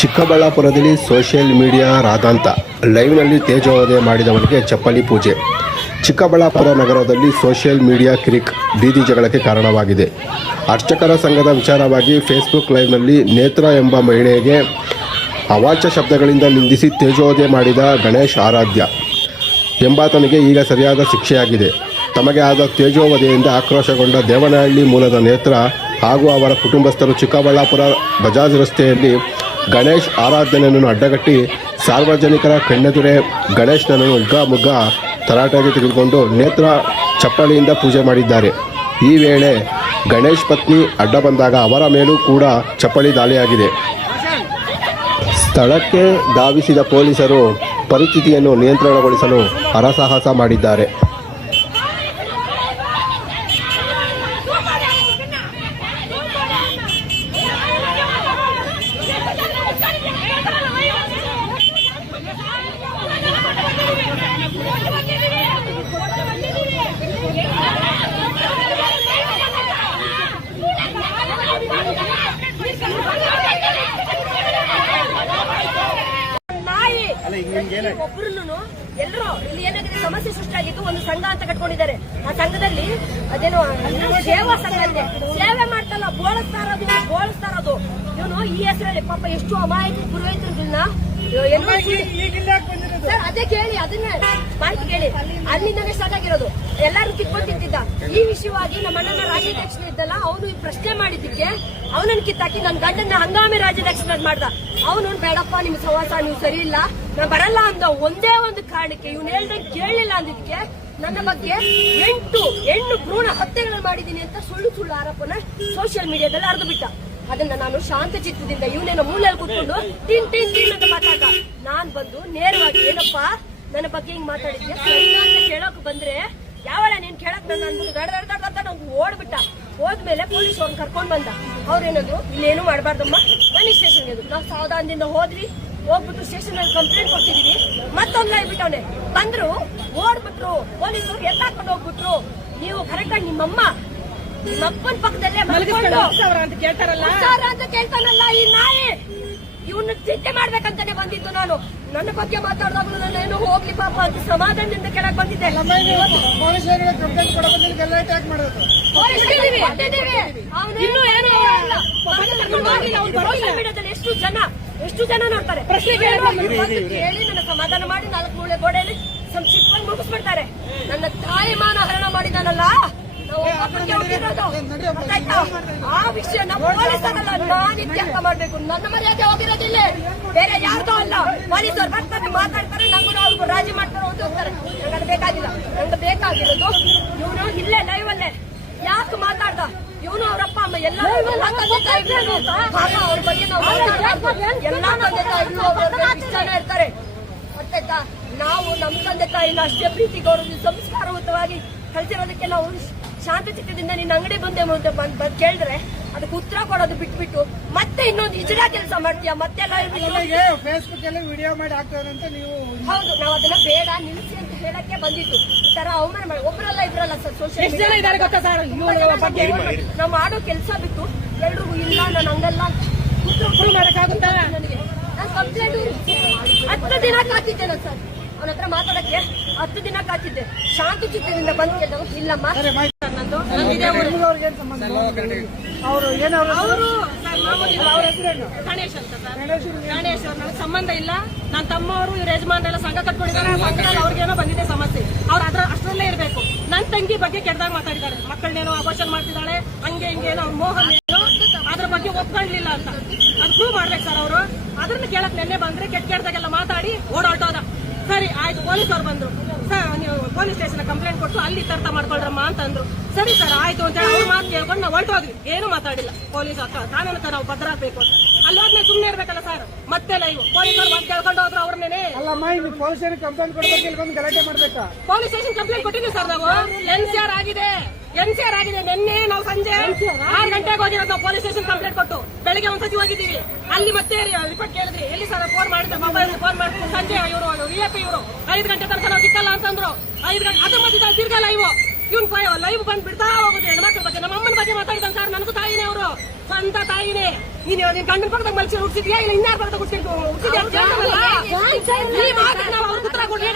ಚಿಕ್ಕಬಳ್ಳಾಪುರದಲ್ಲಿ social media ರಾಧಾಂತ ಲೈವ್ನಲ್ಲಿ ತೇಜೋವಧೆ ಮಾಡಿದವನಿಗೆ ಚಪ್ಪಲಿ ಪೂಜೆ. ಚಿಕ್ಕಬಳ್ಳಾಪುರ ನಗರದಲ್ಲಿ ಸೋಷಿಯಲ್ ಮೀಡಿಯಾ ಕಿರಿಕ್ ಬೀದಿ ಜಗಳಕ್ಕೆ ಕಾರಣವಾಗಿದೆ. ಅರ್ಚಕರ ಸಂಘದ ವಿಚಾರವಾಗಿ ಫೇಸ್ಬುಕ್ ಲೈವ್ನಲ್ಲಿ ನೇತ್ರ ಎಂಬ ಮಹಿಳೆಗೆ ಅವಾಚ್ಯ ಶಬ್ದಗಳಿಂದ ನಿಂದಿಸಿ ತೇಜೋವಧೆ ಮಾಡಿದ ಗಣೇಶ್ ಆರಾಧ್ಯ ಎಂಬಾತನಿಗೆ ಈಗ ಸರಿಯಾದ ಶಿಕ್ಷೆಯಾಗಿದೆ. ತಮಗೆ ಆದ ತೇಜೋವಧೆಯಿಂದ ಆಕ್ರೋಶಗೊಂಡ ದೇವನಹಳ್ಳಿ ಮೂಲದ ನೇತ್ರ ಹಾಗೂ ಅವರ ಕುಟುಂಬಸ್ಥರು ಚಿಕ್ಕಬಳ್ಳಾಪುರ ಬಜಾಜ್ ರಸ್ತೆಯಲ್ಲಿ ಗಣೇಶ್ ಆರಾಧನೆಯನ್ನು ಅಡ್ಡಗಟ್ಟಿ ಸಾರ್ವಜನಿಕರ ಕಣ್ಣೆದುರೇ ಗಣೇಶ್ನನ್ನು ಹಿಗ್ಗಾಮುಗ್ಗ ತರಾಟೆಗೆ ತೆಗೆದುಕೊಂಡು ನೇತ್ರ ಚಪ್ಪಲಿಯಿಂದ ಪೂಜೆ ಮಾಡಿದ್ದಾರೆ. ಈ ವೇಳೆ ಗಣೇಶ್ ಪತ್ನಿ ಅಡ್ಡ ಬಂದಾಗ ಅವರ ಮೇಲೂ ಕೂಡ ಚಪ್ಪಲಿ ದಾಳಿಯಾಗಿದೆ. ಸ್ಥಳಕ್ಕೆ ಧಾವಿಸಿದ ಪೊಲೀಸರು ಪರಿಸ್ಥಿತಿಯನ್ನು ನಿಯಂತ್ರಣಗೊಳಿಸಲು ಹರಸಾಹಸ ಮಾಡಿದ್ದಾರೆ. ಒಬ್ಬರು ಎಲ್ಲರೂ ಇಲ್ಲಿ ಏನಾಗಿದೆ ಸಮಸ್ಯೆ ಸೃಷ್ಟಿಯಾಗಿದ್ದು ಒಂದು ಸಂಘ ಅಂತ ಕಟ್ಕೊಂಡಿದ್ದಾರೆ. ಆ ಸಂಘದಲ್ಲಿ ಅದೇನೋ ಸೇವಾ ಸಂಘ ಇದೆ, ಸೇವೆ ಮಾಡ್ತಲ್ಲ ಬೋಳಿಸ್ತಾ ಇರೋದು ಇವನು ಈ ಹೆಸರಲ್ಲಿ ಪಾಪ ಎಷ್ಟು ಅಮಾಯಕ ಪುರೋಹಿತರನ್ನ ಸರ್ ಅದೇ ಕೇಳಿ ಅದನ್ನ ಮಾಹಿತಿ ಕೇಳಿ ಅಲ್ಲಿಂದನೇ ಸ್ಟಾರ್ಟ್ ಆಗಿರೋದು. ಎಲ್ಲರೂ ಕಿತ್ಕೊಂಡು ತಿಂತಿದ್ದ. ಈ ವಿಷಯವಾಗಿ ನಮ್ಮ ಅಣ್ಣನ ರಾಜ್ಯಾಧ್ಯಕ್ಷನಿದ್ದಲ್ಲ ಅವನು ಪ್ರಶ್ನೆ ಮಾಡಿದ್ದಕ್ಕೆ ಅವನನ್ನು ಕಿತ್ತಾಕಿ ನನ್ನ ಗಂಡನ ಹಂಗಾಮಿ ರಾಜ್ಯಾಧ್ಯಕ್ಷನಾಗಿ ಮಾಡ್ದ. ಅವನು ಬೇಡಪ್ಪ ನಿಮ್ ಸವಾಸ ನೀವು ಸರಿ ಇಲ್ಲ ನಾ ಬರಲ್ಲ ಅಂದ ಒಂದೇ ಒಂದು ಕಾರಣಕ್ಕೆ ಇವನು ಹೇಳ್ದಂಗೆ ಕೇಳಲಿಲ್ಲ ಅಂದಿದ್ದಕ್ಕೆ ನನ್ನ ಬಗ್ಗೆ 8 ಹೆಣ್ಣು ಭ್ರೂಣ ಹತ್ಯೆಗಳನ್ನು ಮಾಡಿದೀನಿ ಅಂತ ಸುಳ್ಳು ಆರೋಪನ ಸೋಷಿಯಲ್ ಮೀಡಿಯಾದಲ್ಲಿ ಹರಿದು ಬಿಟ್ಟ. ಅದನ್ನ ನಾನು ಶಾಂತ ಚಿತ್ತದಿಂದ ಇವನೇನೋ ಮೂಲೆಯಲ್ಲಿ ಕೂತ್ಕೊಂಡು ಟೀನ್ ಅಂತ ಮಾತಾಡ ನಾನ್ ಬಂದು ನೇರವಾಗಿ ಏನಪ್ಪ ನನ್ನ ಬಗ್ಗೆ ಹಿಂಗ್ ಮಾತಾಡಿದ್ಯಾ ಅಂತ ಕೇಳಕ್ ಬಂದ್ರೆ ಯಾವಳ ನೀನ್ ಕೇಳಕ್ ನನ್ನ ಓಡ್ಬಿಟ್ಟ. ಹೋದ್ಮೇಲೆ ಪೊಲೀಸ್ ಅವ್ರನ್ನ ಕರ್ಕೊಂಡ್ ಬಂದ. ಅವ್ರೇನಂದ್ರು ಇಲ್ಲೇನು ಮಾಡಬಾರ್ದಮ್ಮ ಬನ್ನಿ ಸ್ಟೇಷನ್ಗೆ. ನಾವು ಸಾವಧಾನದಿಂದ ಹೋಗ್ಬಿಟ್ಟು ಸ್ಟೇಷನ್ ಅಲ್ಲಿ ಕಂಪ್ಲೇಂಟ್ ಕೊಡ್ತಿದೀವಿ. ಮತ್ತೊಂದ್ ಲೈವ್ ಬಿಟ್ಟವನೆ ಬಂದ್ರು ಓಡ್ಬಿಟ್ರು ಪೊಲೀಸರು ಎತ್ತಾಕೊಂಡು ಹೋಗ್ಬಿಟ್ರು. ನೀವು ಕರೆಕ್ಟಾಗಿ ನಿಮ್ಮಮ್ಮ ನಿಮ್ಮಪ್ಪನ ಪಕ್ಕದಲ್ಲೇ ಅಂತ ಕೇಳ್ತಾನಲ್ಲ ಈ ನಾಯಿ ಇವನ್ನ ಚಿಂತೆ ಮಾಡ್ಬೇಕಂತಾನೆ ಬಂದಿದ್ದು. ನಾನು ನನ್ನ ಬಗ್ಗೆ ಮಾತಾಡಿದಾಗಲೂ ನಾನು ಏನು ಹೋಗ್ಲಿ ಪಾಪ ಅಂತ ಸಮಾಧಾನದಿಂದ ಕೆಳಗೆ ಬಂದಿದ್ದೆ. ಎಷ್ಟು ಜನ ನೋಡ್ತಾರೆ ಹೇಳಿ ನನ್ನ ಸಮಾಧಾನ ಮಾಡಿ 4 ಮೂಲೆ ಗೋಡೆಯಲ್ಲಿ ಸಂಕ್ಷಿಪ್ತವಾಗಿ ಮುಗಿಸ್ಬಿಡ್ತಾರೆ. ನನ್ನ ತಾಯಿ ಮಾನ ಹರಣ ಮಾಡಿದಾನಲ್ಲ ಆ ವಿಷಯ ಪೊಲೀಸರಲ್ಲ ನಾನು ಇತ್ಯರ್ಥ ಮಾಡ್ಬೇಕು. ನನ್ನ ಮರ್ಯಾದೆ ಹೋಗಿರೋದಿಲ್ಲ, ಬೇರೆ ಯಾರ್ದೋ ಅಲ್ಲ. ಪೊಲೀಸರು ಬರ್ತಾರೆ ಮಾತಾಡ್ತಾರೆ, ನಂಗೂ ಅವ್ರಿಗೂ ರಾಜಿ ಮಾಡ್ತಾರೆ ಹೋಗ್ತಾರೆ. ನಂಗೆ ಬೇಕಾಗಿಲ್ಲ. ನಂಗೆ ಬೇಕಾಗಿರೋದು ಇವನು ಇಲ್ಲೇ ಲೈವ್ ಅಲ್ಲೇ ಯಾಕೆ ಮಾತಾಡ್ದ ಇವನು ಅವ್ರಪ್ಪ ಅಮ್ಮ ಎಲ್ಲ ಅವ್ರ ಬಗ್ಗೆ ನಾವು ಇರ್ತಾರೆ. ನಾವು ನಮ್ಮ ತಂದೆ ತಾಯಿನ ಅಷ್ಟೇ ಪ್ರೀತಿ ಗೌರವ ಸಂಸ್ಕಾರಯುತವಾಗಿ ಕಲ್ತಿರೋದಕ್ಕೆ ನಾವು ಶಾಂತ ಚಿತ್ತದಿಂದ ನಿನ್ನ ಅಂಗಡಿ ಬಂದೆ ಕೇಳಿದ್ರೆ ಅದಕ್ಕೆ ಉತ್ತರ ಕೊಡೋದು ಬಿಟ್ಬಿಟ್ಟು ಮತ್ತೆ ಇನ್ನೊಂದು ಇಜಡ ಕೆಲಸ ಮಾಡ್ತೀಯ. ಮತ್ತೆ ಫೇಸ್ಬುಕ್ ಅಲ್ಲಿ ವಿಡಿಯೋ ಮಾಡಿ ಹಾಕ್ತಾರಂತ ನೀವು ಹೌದು ನಾವು ಅದನ್ನ ಬೇಡ ನಿಲ್ಲಿಸಿ ಅಂತ ಹೇಳಕ್ಕೆ ಬಂದಿತ್ತು. ಈ ತರ ಅವಮಾನ ಮಾಡಿ ಒಬ್ಬರಲ್ಲ ಇದ್ರಲ್ಲ ಸರ್ ಸೋಷಿಯಲ್ ನಾವು ಮಾಡೋ ಕೆಲಸ ಬಿಟ್ಟು ಎಲ್ರಿಗೂ ಇಲ್ಲ ನಾನು ಹಂಗಲ್ಲ ನನಗೆ ನಾನು ಕಂಪ್ಲೇಂಟ್ 10 ದಿನ ಕಾತಿದ್ದೇನೆ ಸರ್. ಅವನ ಹತ್ರ ಮಾತಾಡಕ್ಕೆ 10 ದಿನ ಕಾತಿದ್ದೆ. ಶಾಂತಿ ಚಿತ್ತದಿಂದ ಬಂದ್ ಕೇಳಿದವು ಇಲ್ಲಮ್ಮ ಅವರು ಗಣೇಶ್ ಅಂತ ಗಣೇಶ್ ಅವ್ರು ನನಗೆ ಸಂಬಂಧ ಇಲ್ಲ. ನನ್ನ ತಮ್ಮವರು ಇವ್ರ ಯಜಮಾನ್ರೆಲ್ಲ ಸಂಘ ಕಟ್ಕೊಂಡಿದ್ದಾರೆ. ಸಂಘದಲ್ಲಿ ಅವ್ರಿಗೇನೋ ಬಂದಿದೆ ಸಮಸ್ಯೆ, ಅವ್ರು ಅಷ್ಟರಲ್ಲೇ ಇರಬೇಕು. ನನ್ನ ತಂಗಿ ಬಗ್ಗೆ ಕೆಟ್ಟದಾಗ ಮಾತಾಡಿದ್ದಾರೆ. ಮಕ್ಕಳನ್ನೇನೋ ಅಬೋಷನ್ ಮಾಡ್ತಿದ್ದಾಳೆ ಹಂಗೆ ಹಿಂಗೇನೋ ಅವ್ರ ಮೋಹನ್ ಏನೋ ಅದ್ರ ಬಗ್ಗೆ ಒಪ್ಕೊಳ್ಳಿಲ್ಲ ಅಂತ ಅದು ಪ್ರೂವ್ ಮಾಡ್ಬೇಕು ಸರ್. ಅವರು ಅದನ್ನ ಕೇಳಕ್ ನೆನ್ನೆ ಬಂದ್ರೆ ಕೆಟ್ಟದಾಗೆಲ್ಲ ಮಾತಾಡಿ ಓಡಾಟೋದ. ಸರಿ ಆಯ್ತು ಪೊಲೀಸ್ ಅವ್ರು ಬಂದ್ರು. ಸರ್ ನೀವು ಪೊಲೀಸ್ ಸ್ಟೇಷನ್ ಕಂಪ್ಲೇಂಟ್ ಕೊಟ್ಟು ಅಲ್ಲಿ ತರ್ಥ ಮಾಡ್ಕೊಳ್ರಮ್ಮ ಅಂತಂದ್ರು. ಸರಿ ಸರ್ ಆಯ್ತು ಅಂತ ಹೇಳಿ ಅವ್ರ ಮಾತು ಕೇಳ್ಕೊಂಡು ನಾವು ಹೊರಟೋದ್ವಿ. ಏನು ಮಾತಾಡಿಲ್ಲ. ಪೊಲೀಸ್ ಕಾನೂನು ನಾವು ಭದ್ರಾಗಬೇಕು ಅಂತ ಅಲ್ಲಿ ಹೋದ್ಮೇಲೆ ಸುಮ್ಮನೆ ಇರ್ಬೇಕಲ್ಲ ಸರ್. ಮತ್ತೆ ಲೈವ್ ಪೊಲೀಸರು ಬಂದು ಕೇಳ್ಕೊಂಡು ಹೋದ್ರು ಅವ್ರನ್ನೇ ಪೊಲೀಸ್ ಕಂಪ್ಲೇಂಟ್ ಕೊಡ್ಬೇಕು ಇಲ್ಲಿ ಬಂದು ಗಲಾಟೆ ಮಾಡ್ಬೇಕಾ? ಪೊಲೀಸ್ ಸ್ಟೇಷನ್ ಕಂಪ್ಲೇಂಟ್ ಕೊಟ್ಟಿದ್ದೀವಿ ಸರ್. ನಾವು ಎನ್ಸಿಆರ್ ಆಗಿದೆ ನಿನ್ನೆ ನಾವು ಸಂಜೆ 6 ಗಂಟೆಗೆ ಹೋಗಿರೋದು. ನಾವು ಪೊಲೀಸ್ ಸ್ಟೇಷನ್ ಕಂಪ್ಲೇಂಟ್ ಕೊಟ್ಟು ಬೆಳಿಗ್ಗೆ ಒಂದ್ಸತಿ ಹೋಗಿದ್ದೀವಿ. ಅಲ್ಲಿ ಮತ್ತೆ ರಿಪೋರ್ಟ್ ಕೇಳಿದ್ರಿ ಎಲ್ಲಿ ಸರ್ ಫೋನ್ ಮಾಡಿದ್ರೆ ಮೊಬೈಲ್ ಫೋನ್ ಮಾಡ್ತೀನಿ ಸಂಜೆ ಇವರು ವಿಎಪಿ ಇವರು 5 ಗಂಟೆ ತನಕ ನಾವು ಸಿಕ್ಕಲ್ಲ ಅಂತಂದ್ರು. 5 ಗಂಟೆ ಅದ್ರ ಮಧ್ಯೆ ತಿರ್ಗಾ ಲೈವ್ ಇವ್ನು ಲೈವ್ ಬಂದ್ ಬಿಡ್ತಾ ಹೋಗುದು. ಹೆಣ್ಮಕ್ಳ ಬಗ್ಗೆ ನಮ್ಮ ಅಮ್ಮನ ಬಗ್ಗೆ ಮಾತಾಡಿದ ಸರ್. ನನಗೂ ತಾಯಿನೇ ಅವರು ಸ್ವಂತ ತಾಯಿನೇ. ನೀನು ನಿನ್ ಗಂಡನ ಪಕ್ಕದಾಗ ಮಲ್ಸಿ ಹುಡ್ಸಿದ್ಯಾ ಇಲ್ಲ ಇನ್ನಾರ ಪಕ್ಕದಾಗ ಹುಡ್ಸಿದ್ಯಾ ನಾವು ಅವ್ರ ಉತ್ತರ ಕೊಡಿ.